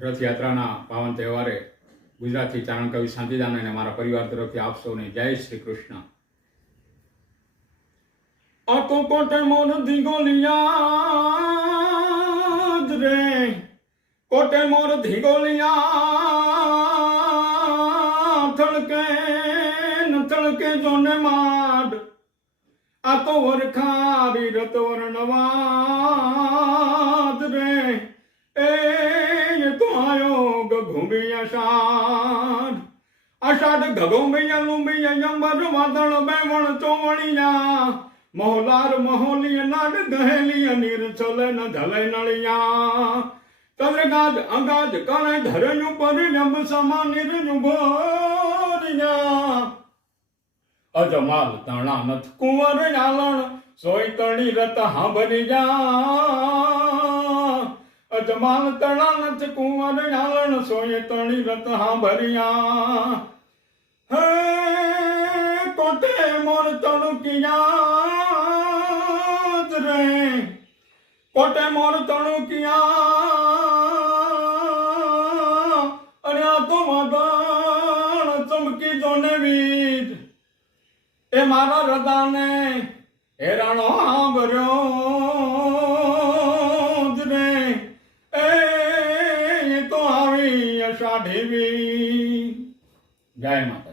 રથયાત્રાના પાવન તહેવારે ગુજરાતી ચારણ કવિ શાંતિદાન અને મારા પરિવાર તરફથી આપ સૌને જય શ્રી કૃષ્ણ. આ તો કોટે મોર ધીગોલિયા રે, કોટે મોર ધીગોલિયા થળકે ન થળકે જોને માડ. આ તો વરખારી રત વર્ણવાદ રે, એ તો આયો ઘુંબી અષાઢ. અષાઢ ઘગોંબિયા લુંબિયા અંબર વાદળ બેવણ ચોવણિયા. મોહલાર મોહલી નાડ ગહેલી નીર છલે ન ધલે નળિયા. ચંદ્રગાજ અંગાજ કણે ધરયું પર યમ સમા નિરજુ ભોરિયા. અજમાલ તણા નથ કુંવર આલણ સોય તણી રત હાંભરી જા. અજમાલ તણા નથ કુંવર આલણ સોય તણી રત હાંભરિયા. હે કોટે મોર તણુકિયા રે, કોટે મોર તણુકિયા. અને આ તો વાદળ ચમકી જોને વીજ, એ મારા હૃદયને હેરાણો આંબર્યો રે. એ તો આવી અષાઢી. જય માતા.